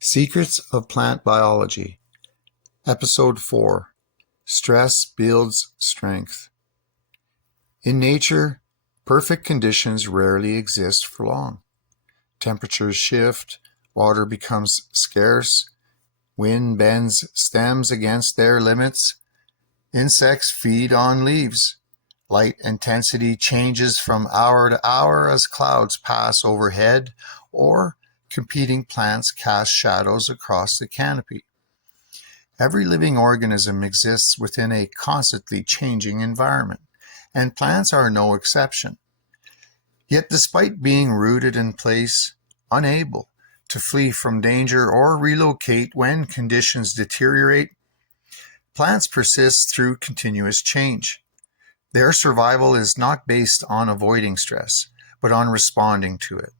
Secrets of Plant Biology, Episode 4, Stress Builds Strength. In nature, perfect conditions rarely exist for long. Temperatures shift, water becomes scarce, wind bends stems against their limits, insects feed on leaves. Light intensity changes from hour to hour as clouds pass overhead or competing plants cast shadows across the canopy. Every living organism exists within a constantly changing environment, and plants are no exception. Yet despite being rooted in place, unable to flee from danger or relocate when conditions deteriorate, plants persist through continuous change. Their survival is not based on avoiding stress, but on responding to it,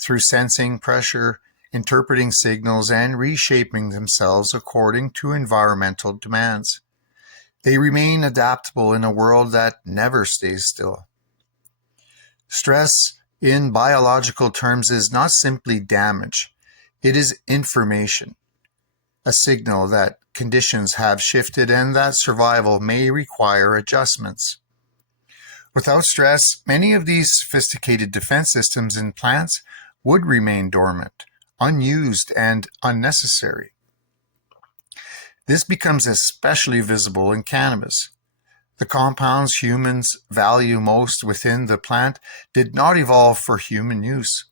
through sensing pressure, interpreting signals, and reshaping themselves according to environmental demands. They remain adaptable in a world that never stays still. Stress, in biological terms, is not simply damage. It is information, a signal that conditions have shifted and that survival may require adjustments. Without stress, many of these sophisticated defense systems in plants would remain dormant, unused, and unnecessary. This becomes especially visible in cannabis. The compounds humans value most within the plant did not evolve for human use.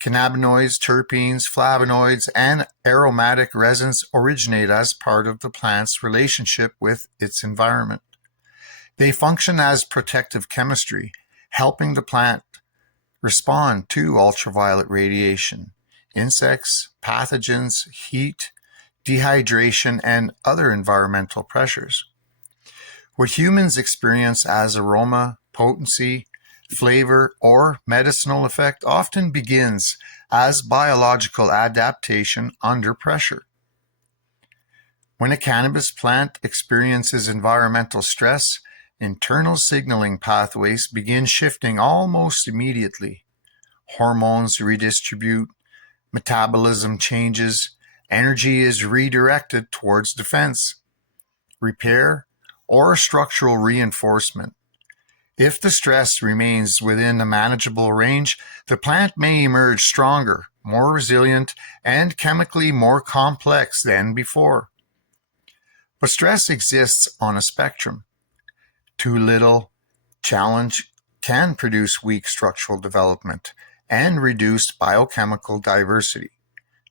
Cannabinoids, terpenes, flavonoids, and aromatic resins originate as part of the plant's relationship with its environment. They function as protective chemistry, helping the plant respond to ultraviolet radiation, insects, pathogens, heat, dehydration, and other environmental pressures. What humans experience as aroma, potency, flavor, or medicinal effect often begins as biological adaptation under pressure. When a cannabis plant experiences environmental stress, internal signaling pathways begin shifting almost immediately. Hormones redistribute, metabolism changes, energy is redirected towards defense, repair, or structural reinforcement. If the stress remains within a manageable range, the plant may emerge stronger, more resilient, and chemically more complex than before. But stress exists on a spectrum. Too little challenge can produce weak structural development and reduced biochemical diversity.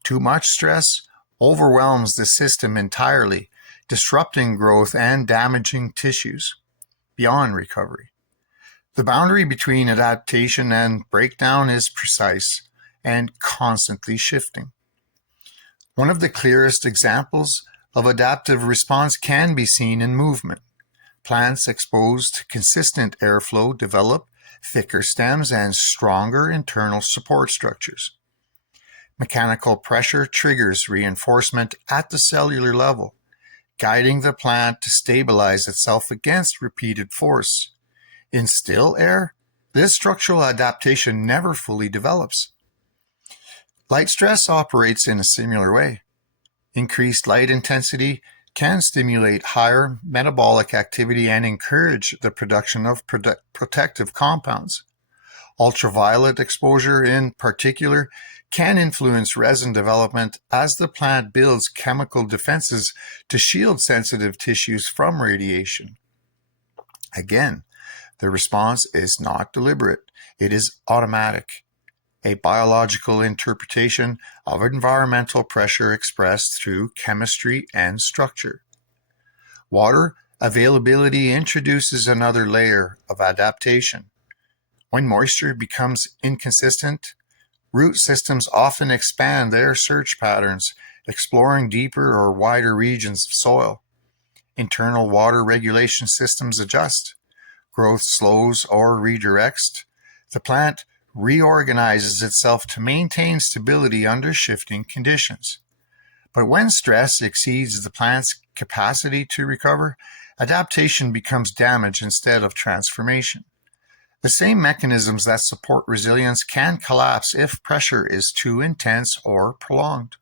Too much stress overwhelms the system entirely, disrupting growth and damaging tissues beyond recovery. The boundary between adaptation and breakdown is precise and constantly shifting. One of the clearest examples of adaptive response can be seen in movement. Plants exposed to consistent airflow develop thicker stems and stronger internal support structures. Mechanical pressure triggers reinforcement at the cellular level, guiding the plant to stabilize itself against repeated force. In still air, this structural adaptation never fully develops. Light stress operates in a similar way. Increased light intensity can stimulate higher metabolic activity and encourage the production of protective compounds. Ultraviolet exposure, in particular, can influence resin development as the plant builds chemical defenses to shield sensitive tissues from radiation. Again, the response is not deliberate, it is automatic, a biological interpretation of environmental pressure expressed through chemistry and structure. Water availability introduces another layer of adaptation. When moisture becomes inconsistent, root systems often expand their search patterns, exploring deeper or wider regions of soil. Internal water regulation systems adjust. Growth slows or redirects. The plant reorganizes itself to maintain stability under shifting conditions. But when stress exceeds the plant's capacity to recover, adaptation becomes damage instead of transformation. The same mechanisms that support resilience can collapse if pressure is too intense or prolonged.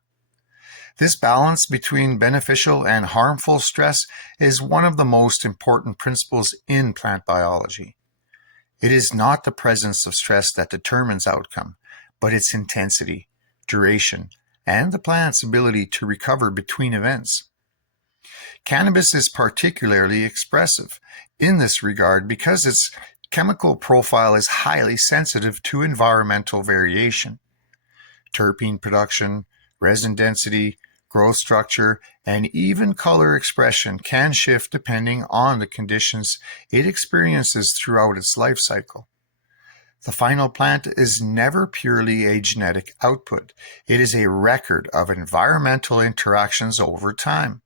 This balance between beneficial and harmful stress is one of the most important principles in plant biology. It is not the presence of stress that determines outcome, but its intensity, duration, and the plant's ability to recover between events. Cannabis is particularly expressive in this regard because its chemical profile is highly sensitive to environmental variation. Terpene production, resin density, growth structure, and even color expression can shift depending on the conditions it experiences throughout its life cycle. The final plant is never purely a genetic output. It is a record of environmental interactions over time.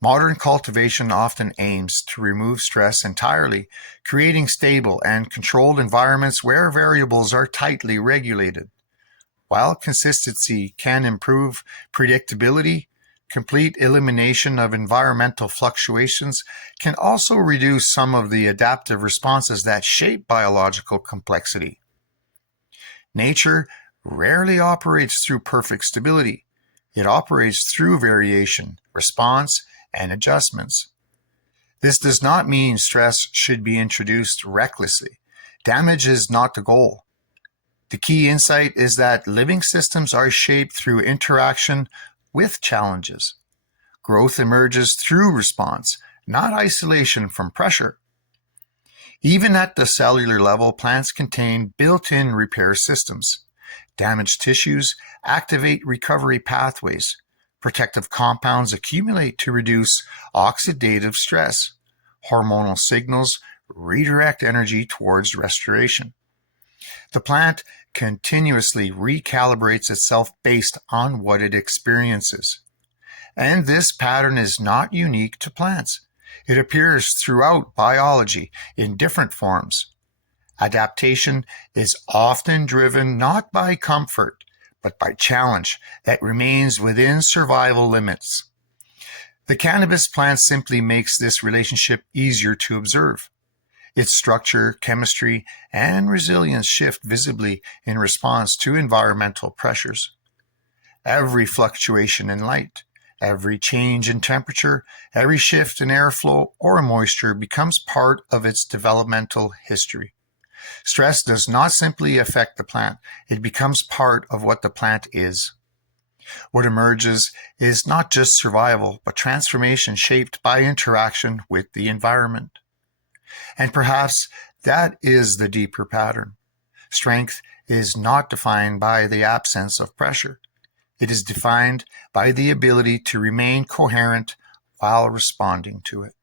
Modern cultivation often aims to remove stress entirely, creating stable and controlled environments where variables are tightly regulated. While consistency can improve predictability, complete elimination of environmental fluctuations can also reduce some of the adaptive responses that shape biological complexity. Nature rarely operates through perfect stability. It operates through variation, response, and adjustments. This does not mean stress should be introduced recklessly. Damage is not the goal. The key insight is that living systems are shaped through interaction with challenges. Growth emerges through response, not isolation from pressure. Even at the cellular level, plants contain built-in repair systems. Damaged tissues activate recovery pathways. Protective compounds accumulate to reduce oxidative stress. Hormonal signals redirect energy towards restoration. The plant continuously recalibrates itself based on what it experiences. And this pattern is not unique to plants. It appears throughout biology in different forms. Adaptation is often driven not by comfort, but by challenge that remains within survival limits. The cannabis plant simply makes this relationship easier to observe. Its structure, chemistry, and resilience shift visibly in response to environmental pressures. Every fluctuation in light, every change in temperature, every shift in airflow or moisture becomes part of its developmental history. Stress does not simply affect the plant, it becomes part of what the plant is. What emerges is not just survival, but transformation shaped by interaction with the environment. And perhaps that is the deeper pattern. Strength is not defined by the absence of pressure. It is defined by the ability to remain coherent while responding to it.